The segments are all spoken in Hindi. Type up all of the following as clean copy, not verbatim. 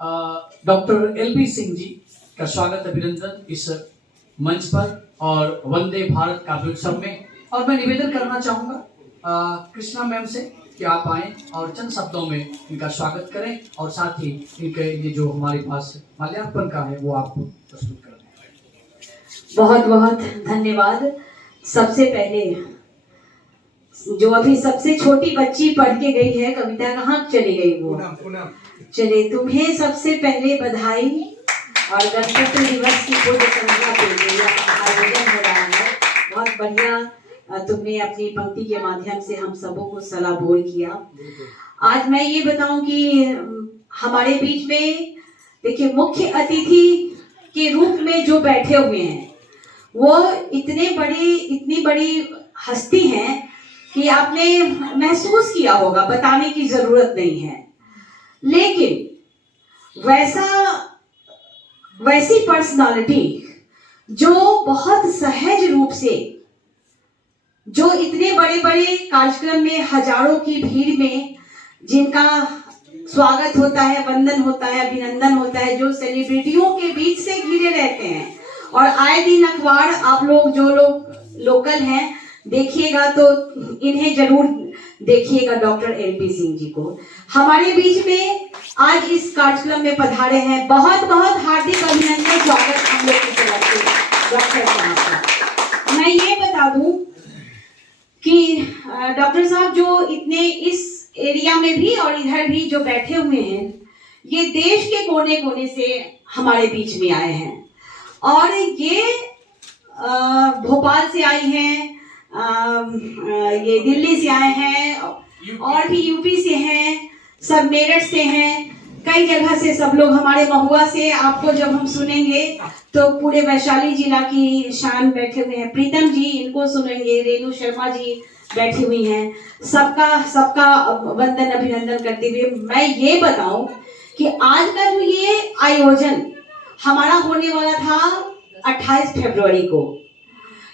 डॉक्टर एलबी सिंह जी का स्वागत अभिनंदन इस मंच पर और वंदे भारत काव्य उत्सव में। और मैं निवेदन करना चाहूँगा कृष्णा मैम से कि आप आएँ और चंद शब्दों में इनका स्वागत करें और साथ ही इनके ये जो हमारे पास माल्यार्पण का है वो आप प्रस्तुत करें। बहुत बहुत धन्यवाद। सबसे पहले जो अभी सबसे छोटी बच्ची पढ़ के गई है कविता, कहाँ चली गई वो? चले, तुम्हें सबसे पहले बधाई और गणतंत्र दिवस की पूर्व संध्या पे आयोजन हो रहा है। बहुत बढ़िया तुमने अपनी पंक्ति के माध्यम से हम सबों को सलाबोर किया। आज मैं ये बताऊं कि हमारे बीच में देखिए मुख्य अतिथि के रूप में जो बैठे हुए हैं वो इतनी बड़ी हस्ती हैं कि आपने महसूस किया होगा, बताने की जरूरत नहीं है। लेकिन वैसी पर्सनालिटी जो बहुत सहज रूप से, जो इतने बड़े बड़े कार्यक्रम में हजारों की भीड़ में जिनका स्वागत होता है, वंदन होता है, अभिनंदन होता है, जो सेलिब्रिटियों के बीच से घिरे रहते हैं और आए दिन अखबार आप लोग जो लोग लोकल हैं देखिएगा तो इन्हें जरूर देखिएगा, डॉक्टर एलबी सिंह जी को हमारे बीच में आज इस कार्यक्रम में पधारे हैं। बहुत बहुत हार्दिक अभिनंदन, स्वागत हम लोग की तरफ से डॉक्टर साहब का। मैं ये बता दूं कि डॉक्टर साहब जो इतने इस एरिया में भी और इधर भी जो बैठे हुए हैं, ये देश के कोने कोने से हमारे बीच में आए हैं और ये भोपाल से आई हैं, ये दिल्ली से आए हैं और भी यूपी से हैं, सब मेरठ से हैं, कई जगह से सब लोग, हमारे महुआ से आपको जब हम सुनेंगे तो पूरे वैशाली जिला की शान बैठे हुए हैं। प्रीतम जी इनको सुनेंगे, रेणु शर्मा जी बैठी हुई हैं। सबका वंदन अभिनंदन करते हुए मैं ये बताऊं कि आज का जो ये आयोजन हमारा होने वाला था 28 फरवरी को,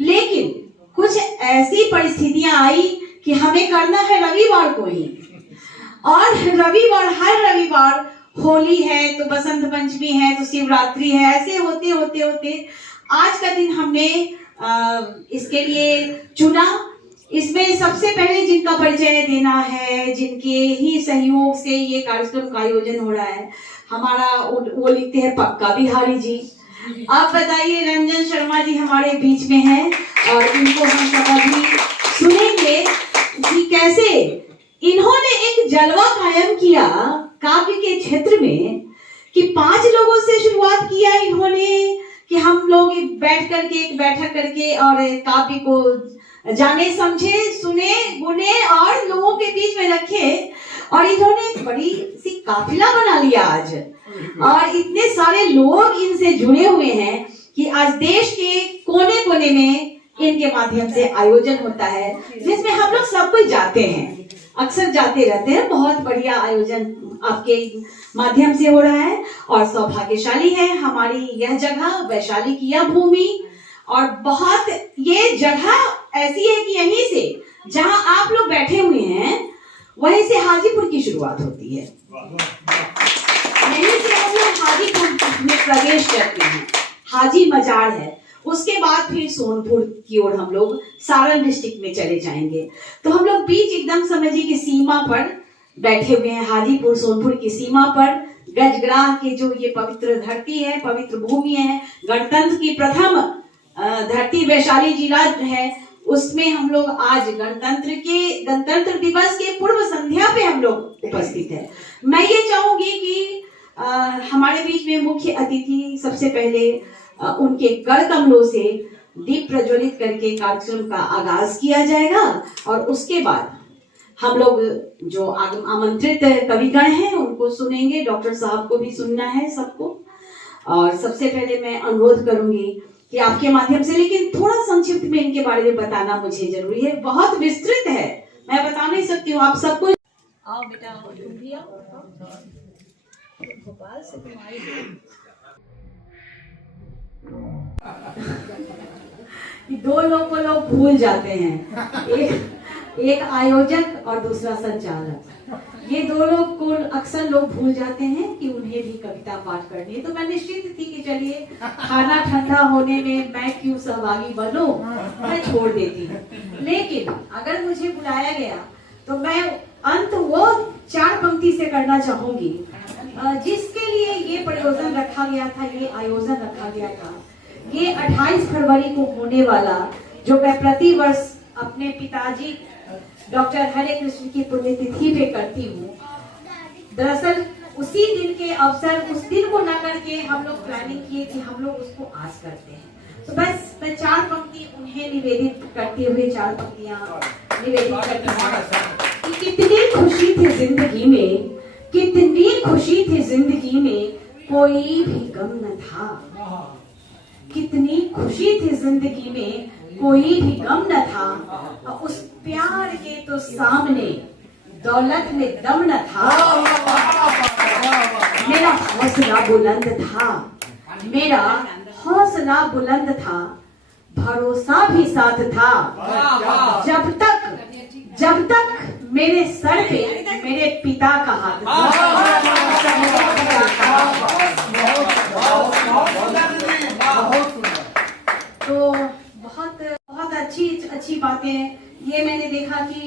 लेकिन कुछ ऐसी परिस्थितियां आई कि हमें करना है रविवार को ही, और हर रविवार होली है तो बसंत पंचमी है तो शिवरात्रि है, ऐसे होते होते होते आज का दिन हमने इसके लिए चुना। इसमें सबसे पहले जिनका परिचय देना है, जिनके ही सहयोग से ये कार्यक्रम का आयोजन हो रहा है, हमारा वो लिखते हैं पक्का बिहारी जी। आप बताइए, रंजन शर्मा जी हमारे बीच में हैं और इनको हम सब अभी सुनेंगे कि कैसे इन्होंने एक जलवा कायम किया काव्य के क्षेत्र में, कि 5 लोगों से शुरुआत किया इन्होंने कि हम लोग बैठ करके एक बैठक करके और काव्य को जाने समझे, सुने, गुने और लोगों के बीच में रखे, और इन्होंने एक बड़ी सी काफिला बना लिया आज, और इतने सारे लोग इनसे जुड़े हुए हैं कि आज देश के कोने कोने में इनके माध्यम से आयोजन होता है, जिसमें हम लोग सब कोई जाते हैं, अक्सर जाते रहते हैं। बहुत बढ़िया आयोजन आपके माध्यम से हो रहा है और सौभाग्यशाली है हमारी यह जगह, वैशाली की यह भूमि। और बहुत ये जगह ऐसी है कि यहीं से जहां आप लोग बैठे हुए हैं वहीं से हाजीपुर की शुरुआत होती है, यहीं से हम लोग हाजीपुर में प्रवेश करते हैं, हाजी मजार है, उसके बाद फिर सोनपुर की ओर हम लोग सारण डिस्ट्रिक्ट में चले जाएंगे। तो हम लोग बीच एकदम समझिए कि सीमा पर बैठे हुए हैं, हाजीपुर सोनपुर की सीमा पर, गजग्राह की जो ये पवित्र धरती है, पवित्र भूमि है, गणतंत्र की प्रथम धरती वैशाली जिला है, उसमें हम लोग आज गणतंत्र दिवस के पूर्व संध्या पे हम लोग उपस्थित है। मैं ये चाहूंगी कि हमारे बीच में मुख्य अतिथि सबसे पहले उनके कर कमलों से दीप प्रज्वलित करके कार्यक्रम का आगाज किया जाएगा, और उसके बाद हम लोग जो आमंत्रित कविगण हैं उनको सुनेंगे, डॉक्टर साहब को भी सुनना है सबको। और सबसे पहले मैं अनुरोध करूंगी कि आपके माध्यम से, लेकिन थोड़ा संक्षिप्त में इनके बारे में बताना मुझे जरूरी है, बहुत विस्तृत है, मैं बता नहीं सकती हूँ आप सबको। आओ बेटा, तुम भी आओ, भोपाल से तुम्हारी दो लोग को लोग भूल जाते हैं, एक आयोजक और दूसरा संचालक। ये दो लोग को अक्सर लोग भूल जाते हैं कि उन्हें भी कविता पाठ करनी है। तो मैं निश्चित थी कि चलिए खाना ठंडा होने में मैं क्यों सहभागी बनूं, मैं छोड़ देती हूँ। लेकिन अगर मुझे बुलाया गया तो मैं अंत वो 4 पंक्ति से करना चाहूंगी जिसके लिए ये प्रयोजन रखा गया था, ये आयोजन रखा गया था। ये 28 फरवरी को होने वाला, जो मैं प्रति वर्ष अपने पिताजी डॉक्टर हरे कृष्ण की पुण्यतिथि पे करती हूँ। दरअसल उसी दिन के अवसर, उस दिन को न करके हम लोग प्लानिंग किए कि हम लोग उसको आज करते हैं। तो बस मैं 4 पंक्ति उन्हें निवेदित करते हुए 4 पंक्तियां निवेदित करती हूँ कि कितनी खुशी थी जिंदगी में, कितनी खुशी थी जिंदगी में, कोई भी गम न था। कितनी खुशी थी जिंदगी में, कोई भी गम न था। उस प्यार के तो सामने दौलत में दम न था। मेरा हौसला बुलंद था, मेरा हौसला बुलंद था, भरोसा भी साथ था। जब तक मेरे सर पे मेरे पिता का हाथ तो बहुत अच्छी बातें ये मैंने देखा कि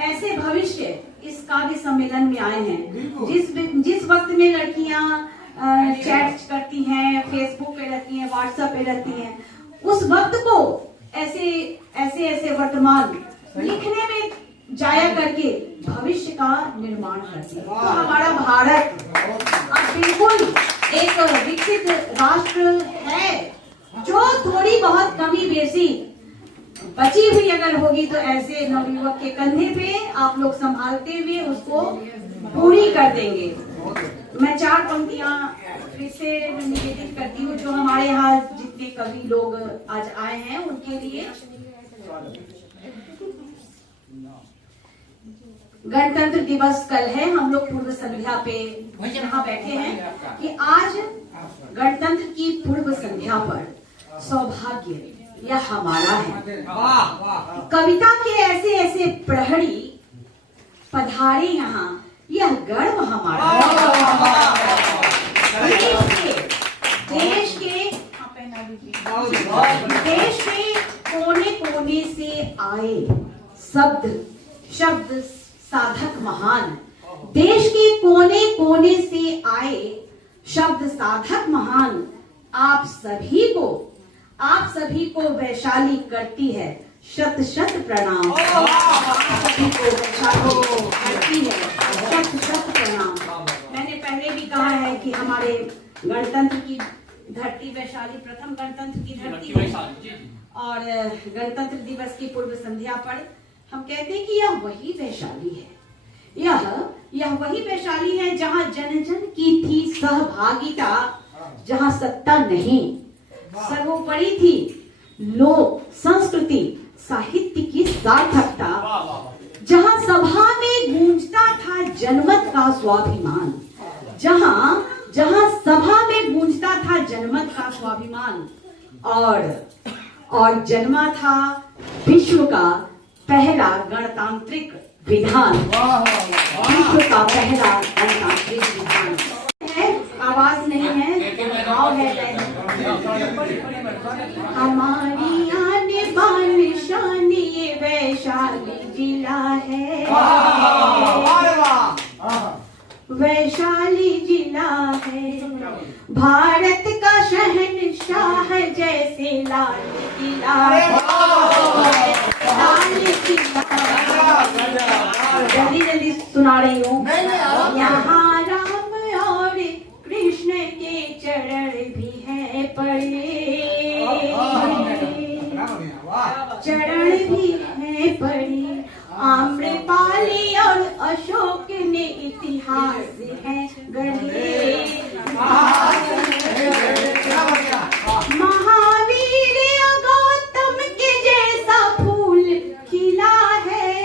ऐसे भविष्य इस काव्य सम्मेलन में आए हैं। जिस वक्त में लड़कियां चैट करती हैं, फेसबुक पे रहती हैं, व्हाट्सएप पे रहती हैं, उस वक्त को ऐसे वर्तमान लिखने में जाया करके भविष्य का निर्माण करती है। तो हमारा भारत अब बिल्कुल एक विकसित राष्ट्र है, जो थोड़ी बहुत कमी बेसी बची हुई अगर होगी तो ऐसे नवयुवक के कंधे पे आप लोग संभालते हुए उसको पूरी कर देंगे। मैं 4 पंक्तियां फिर से निवेदित करती हूँ, जो हमारे यहाँ जितने कवि लोग आज आए हैं उनके लिए। गणतंत्र दिवस कल है, हम लोग पूर्व संध्या पे यहाँ बैठे हैं कि आज गणतंत्र की पूर्व संध्या पर सौभाग्य यह हमारा है। कविता के ऐसे प्रहरी पधारे यहाँ, यह गर्व हमारा है। देश के कोने कोने से आए शब्द साधक महान। देश के कोने कोने से आए शब्द साधक महान। आप सभी को वैशाली करती है शत शत प्रणाम। आप सभी को वैशाली करती है शत शत प्रणाम। मैंने पहले भी कहा है कि हमारे गणतंत्र की धरती वैशाली प्रथम गणतंत्र की धरती है, और गणतंत्र दिवस की पूर्व संध्या पर हम कहते हैं कि यह वही वैशाली है। यह वही वैशाली है जहाँ जन जन की थी सहभागिता, जहाँ सत्ता नहीं, सर्वोपरि थी लोक संस्कृति साहित्य की सार्थकता, जहाँ सभा में गूंजता था जनमत का स्वाभिमान, जहाँ सभा में गूंजता था जनमत का स्वाभिमान, और जन्मा था विश्व का पहला गणतांत्रिक विधान। विश्व का पहला गणतांत्रिक विधान है। आवाज नहीं है, भाव है। हमारी आने बान शान ये वैशाली जिला है, वैशाली जिला है। भारत का शहंशाह जैसे लाल किला, लाल किला। जल्दी सुना रही हूँ। यहाँ राम और कृष्ण के चरण भी है पड़े, चरण भी है पड़े। आम्रपाली और अशोक ने इतिहास है गढ़े। महावीर गौतम के जैसा फूल खिला है।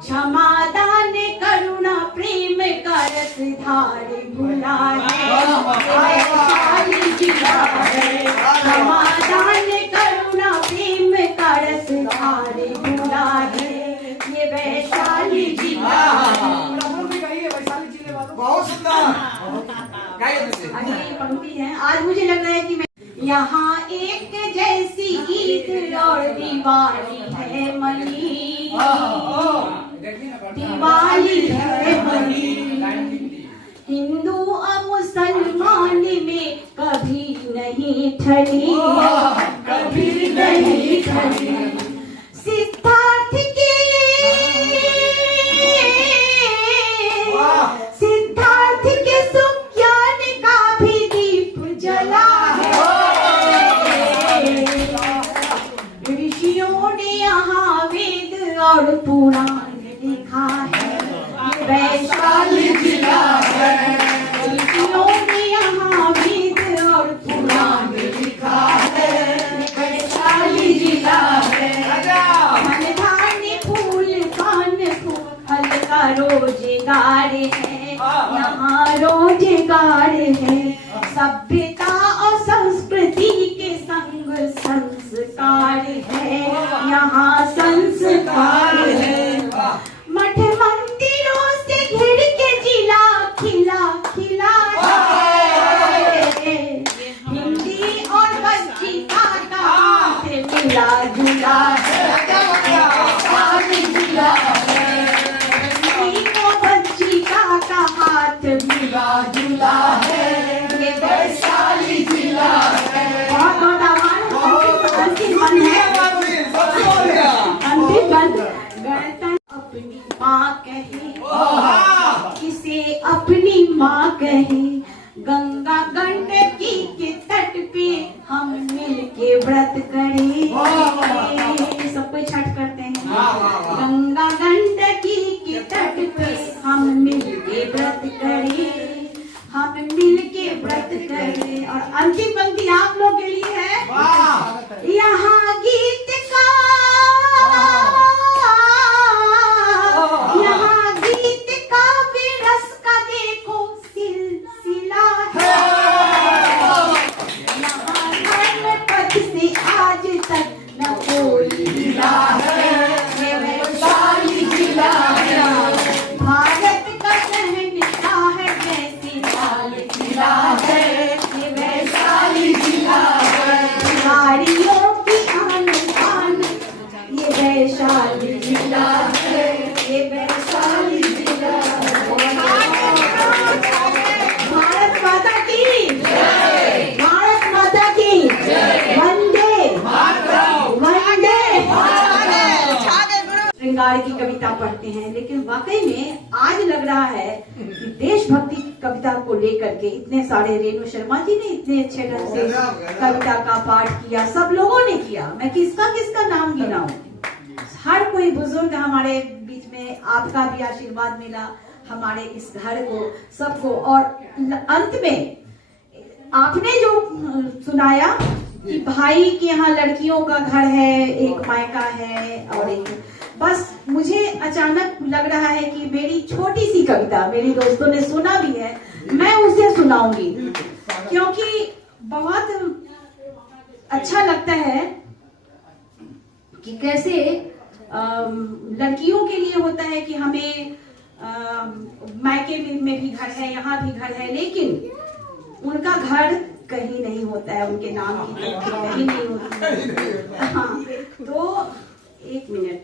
क्षमादान करुणा प्रेम का रस धार भुला है। वैशाली जिला है। क्षमादान करुणा प्रेम का रस धार भुला है। ये वैशाली बहुत सुंदर गाइए तुझे। अगली पंक्ति है। आज मुझे लग रहा है कि मैं यहाँ एक जैसी ईद और दिवाली है मनी, दिवाली है मनी। हिंदू और मुसलमान में कभी नहीं ठनी, कभी नहीं ठनी। सिद्धार्थ के सुख ज्ञान का भी दीप जला है। ऋषियों ने यहाँ वेद और पुराण लिखा है, वैशाली जिला है। ऋषियों ने यहाँ वेद और पुराण लिखा है, वैशाली जिला है। धन धान्य फूल पान फल का रोजगार है, यहाँ रोजगार है। सभ्यता और संस्कृति के संग संस्कार है, यहाँ संस्कार है। मठ मंदिरों से घिर के जिला खिला खिला है। हिंदी और बच्ची का हाथ मिला जुला है, वैशाली जिला है। हिंदी और बच्ची का हाथ मिला जुला है, ये वैशाली जिला है। बहुत बहुत आभार। अंतिम बंद है, अंतिम बंद। गणतंत्र अपनी माँ कहे, किसे अपनी माँ कहे। गंगा गंडकी के तट पे हम मिल के व्रत करें। सब कोई छठ करते हैं। गंगा गंडकी के तट पे हम मिल के व्रत करें, हम मिल के व्रत करें। और अंतिम पंक्ति आप लोग के लिए है। यहाँ गीत का, यहाँ गीत का विरस का देखो सिलसिला है। यहाँ धर्म पथ से आज तक न कोई मिला है, ये वैशाली जिला है। भारत का शहंशाह है जैसे लाल किला है, ये वैशाली जिला है। नारियों की आन शान, ये वैशाली जिला है, ये वैशाली जिला है। भारत माता की जय, भारत माता की जय। वंदे वंदे। श्रृंगार की कविता पढ़ते हैं, लेकिन वाकई में आज लग रहा है कि देशभक्ति की कविता को लेकर के इतने सारे, रेणु शर्मा जी ने इतने अच्छे ढंग से कविता का पाठ किया, सब लोगों ने किया। मैं किसका किसका नाम गिनाऊं? हर कोई बुजुर्ग हमारे बीच में, आपका भी आशीर्वाद मिला हमारे इस घर को, सबको। और अंत में आपने जो सुनाया कि भाई के यहाँ लड़कियों का घर है, एक मायका है और एक, बस मुझे अचानक लग रहा है कि मेरी छोटी सी कविता मेरी दोस्तों ने सुना भी है, मैं उसे सुनाऊंगी, क्योंकि बहुत अच्छा लगता है कि कैसे लड़कियों के लिए होता है कि हमें मायके में भी घर है, यहाँ भी घर है, लेकिन उनका घर कहीं नहीं होता है, उनके नाम की कहीं नहीं होती है। हाँ, तो एक मिनट।